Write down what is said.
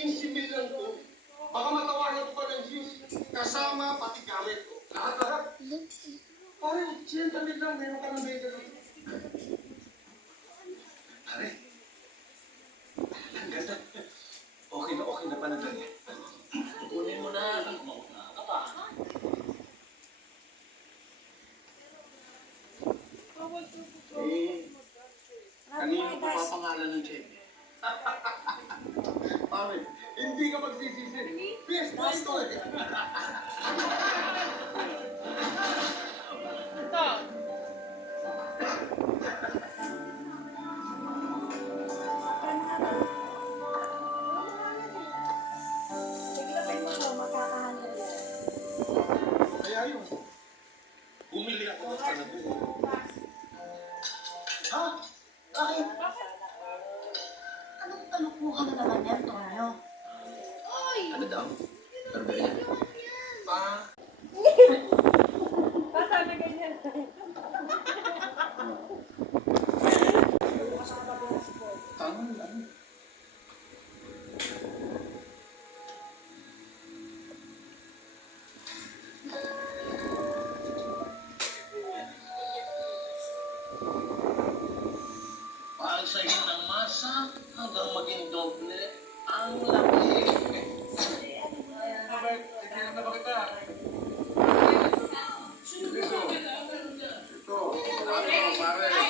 15 million to. Baka matawanan ko pa ng jeans. Kasama pati gamit ko. Lahat-lahat. Pare, 80 million. Meron ka ng beda. Pare. Ang ganda. Okay na panagdan yan. Kunin mo na. Mauna ka pa. Kanino pa papangalan ng check? Pare, hindi ka magsisisi. Best price to eh. Ito. Kaya yun. Bumili ako ng panabuho. Ha? Bakit? Anong kalukuhan na naman yan, Tono? Ano daw? Barbera. Basta na ganyan. Tama lang. Pagsahin ng masa hanggang maging doble ang laki. Tignan na ba kita? Ito. Ito. Pare.